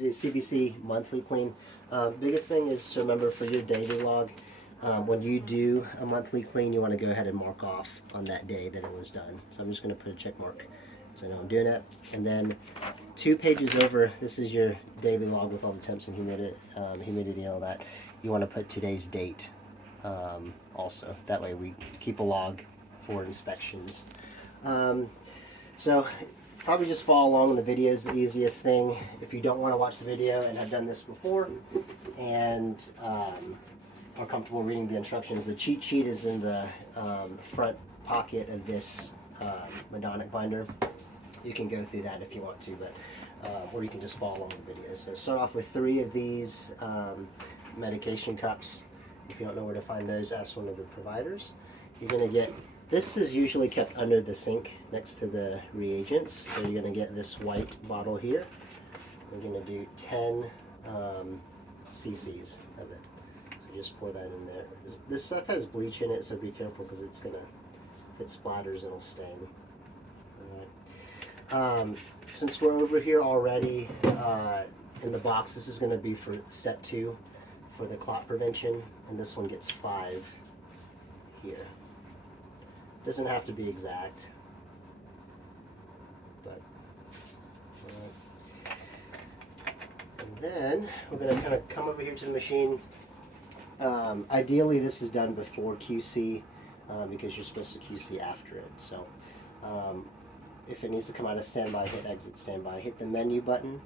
CBC monthly clean. Biggest thing is to remember for your daily log, when you do a monthly clean, you want to go ahead and mark off on that day that it was done. So I'm just going to put a check mark so I know I'm doing it. And then 2 pages over, this is your daily log with all the temps and humidity and all that. You want to put today's date also. That way we keep a log for inspections. So probably just follow along in the video is the easiest thing. If you don't want to watch the video and have done this before and are comfortable reading the instructions, the cheat sheet is in the front pocket of this Medonic binder. You can go through that if you want to, but or you can just follow along the video. So start off with 3 of these medication cups. If you don't know where to find those, ask one of the providers. You're going to get, this is usually kept under the sink next to the reagents. So you're going to get this white bottle here. We're going to do 10 cc's of it. So just pour that in there. This stuff has bleach in it, so be careful because it's going to, it splatters, it'll stain. All right. Since we're over here already in the box, this is going to be for step 2 for the clot prevention, and this one gets 5 here. Doesn't have to be exact, but and then we're going to kind of come over here to the machine. Ideally, this is done before QC because you're supposed to QC after it. So if it needs to come out of standby, hit exit standby, hit the menu button,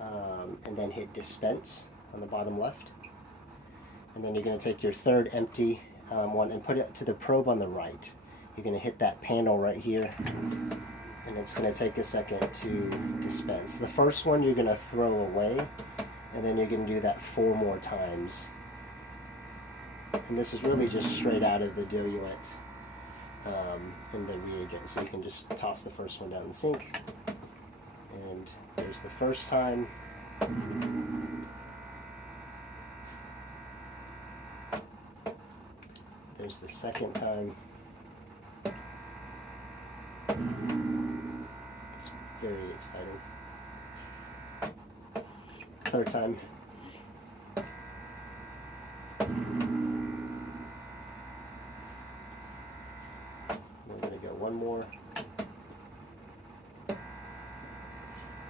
and then hit dispense on the bottom left. And then you're going to take your third empty one and put it to the probe on the right. You're going to hit that panel right here, and it's going to take a second to dispense. The first one you're going to throw away, and then you're going to do that 4 more times. And this is really just straight out of the diluent in the reagent. So you can just toss the first one down in the sink. And there's the first time. There's the second time. It's very exciting. Third time. We're going to go one more.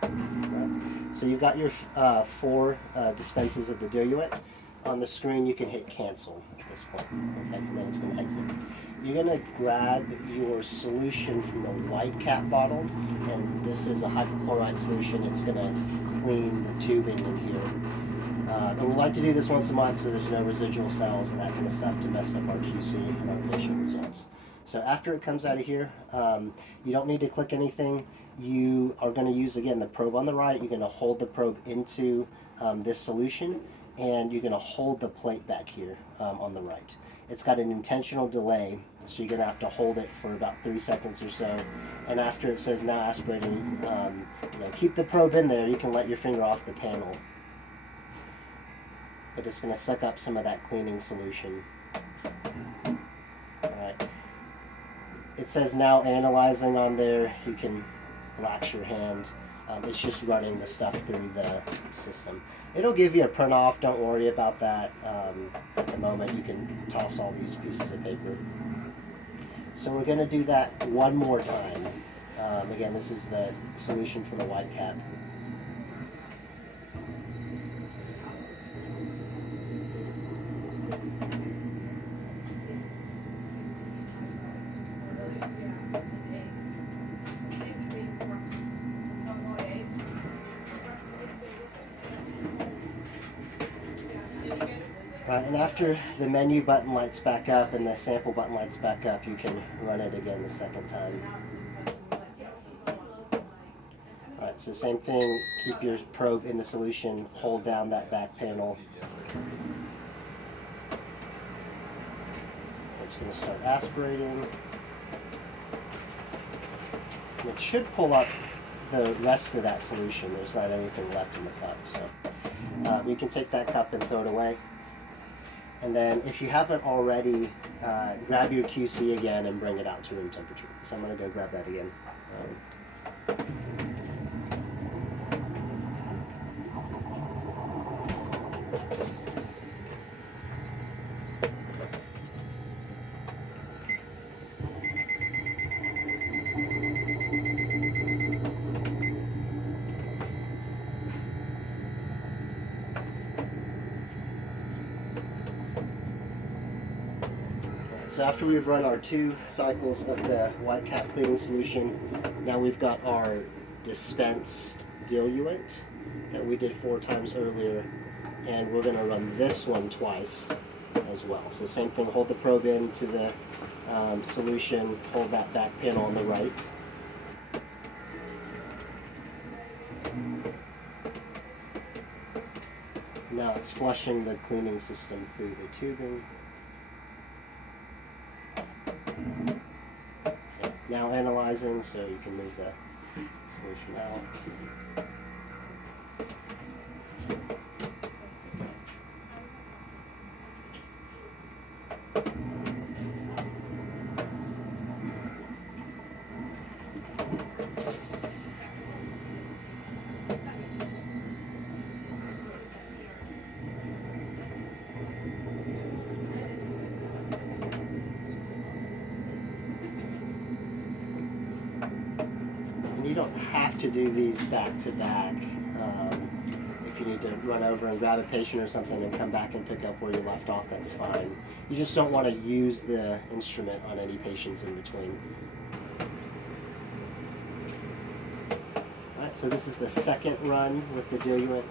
Right. So you've got your 4 dispenses of the diluent. On the screen you can hit cancel at this point, okay, and then it's going to exit. You're going to grab your solution from the white cap bottle, and this is a hypochlorite solution. It's going to clean the tubing in here. And we like to do this once a month so there's no residual cells and that kind of stuff to mess up our QC and our patient results. So after it comes out of here, you don't need to click anything. You are going to use, again, the probe on the right. You're going to hold the probe into this solution, and you're going to hold the plate back here on the right. It's got an intentional delay, so you're going to have to hold it for about 3 seconds or so. And after it says now aspirating, keep the probe in there. You can let your finger off the panel. But it's going to suck up some of that cleaning solution. All right. It says now analyzing on there. You can relax your hand. It's just running the stuff through the system. It'll give you a print off, don't worry about that. At the moment you can toss all these pieces of paper. So we're going to do that one more time. Again, this is the solution for the white cap. And after the menu button lights back up and the sample button lights back up, you can run it again the second time. Alright, so same thing, keep your probe in the solution, hold down that back panel. It's going to start aspirating. And it should pull up the rest of that solution. There's not anything left in the cup. So you can take that cup and throw it away. And then if you haven't already, grab your QC again and bring it out to room temperature. So I'm going to go grab that again. so after we've run our 2 cycles of the white cap cleaning solution, now we've got our dispensed diluent that we did 4 times earlier, and we're going to run this one twice as well. So same thing, hold the probe into the solution, hold that back panel on the right. Now it's flushing the cleaning system through the tubing. Okay, now analyzing, so you can move the solution out. You don't have to do these back to back. If you need to run over and grab a patient or something and come back and pick up where you left off, that's fine. You just don't want to use the instrument on any patients in between. Alright, so this is the second run with the diluent.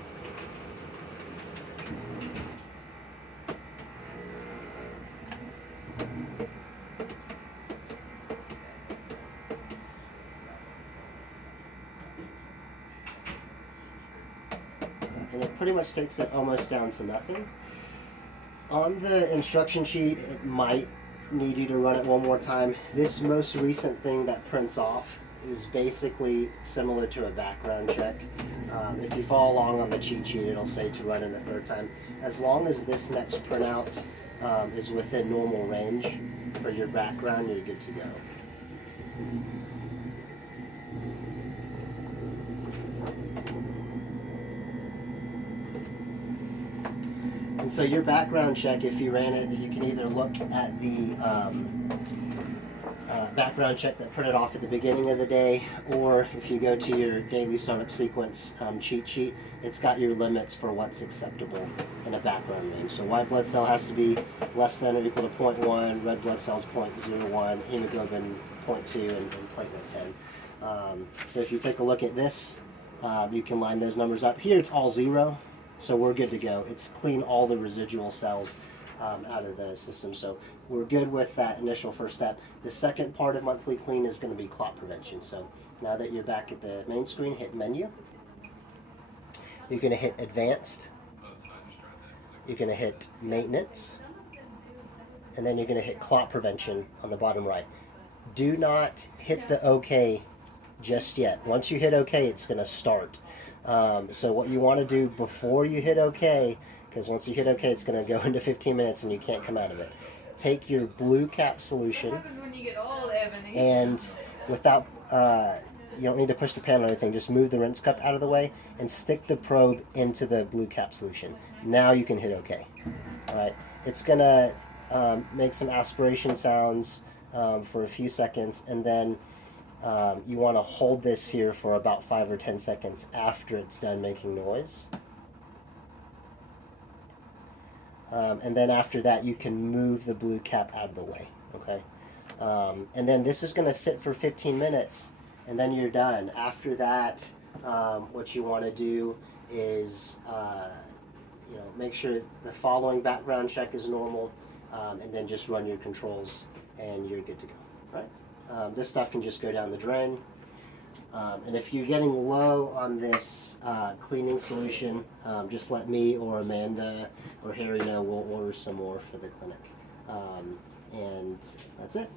And it pretty much takes it almost down to nothing. On the instruction sheet, it might need you to run it one more time. This most recent thing that prints off is basically similar to a background check. If you follow along on the cheat sheet, it'll say to run it a 3rd time. As long as this next printout is within normal range for your background, you're good to go. And so your background check, if you ran it, you can either look at the background check that printed off at the beginning of the day, or if you go to your daily startup sequence cheat sheet, it's got your limits for what's acceptable in a background range. So white blood cell has to be less than or equal to 0.1, red blood cells 0.01, hemoglobin 0.2, and platelet 10. So if you take a look at this, you can line those numbers up. Here it's all 0. So we're good to go. It's clean all the residual cells out of the system. So we're good with that initial first step. The second part of monthly clean is going to be clot prevention. So now that you're back at the main screen, hit menu. You're going to hit advanced. You're going to hit maintenance. And then you're going to hit clot prevention on the bottom right. Do not hit the OK just yet. Once you hit OK, it's going to start. So what you want to do before you hit OK, because once you hit OK, it's going to go into 15 minutes and you can't come out of it. Take your blue cap solution, and without, you don't need to push the pan or anything, just move the rinse cup out of the way and stick the probe into the blue cap solution. Now you can hit OK. All right, it's going to make some aspiration sounds for a few seconds, and then you want to hold this here for about 5 or 10 seconds after it's done making noise. And then after that, you can move the blue cap out of the way, okay? And then this is going to sit for 15 minutes, and then you're done. After that, what you want to do is, make sure the following background check is normal, and then just run your controls, and you're good to go, right? This stuff can just go down the drain. And if you're getting low on this cleaning solution, just let me or Amanda or Harry know. We'll order some more for the clinic. And that's it.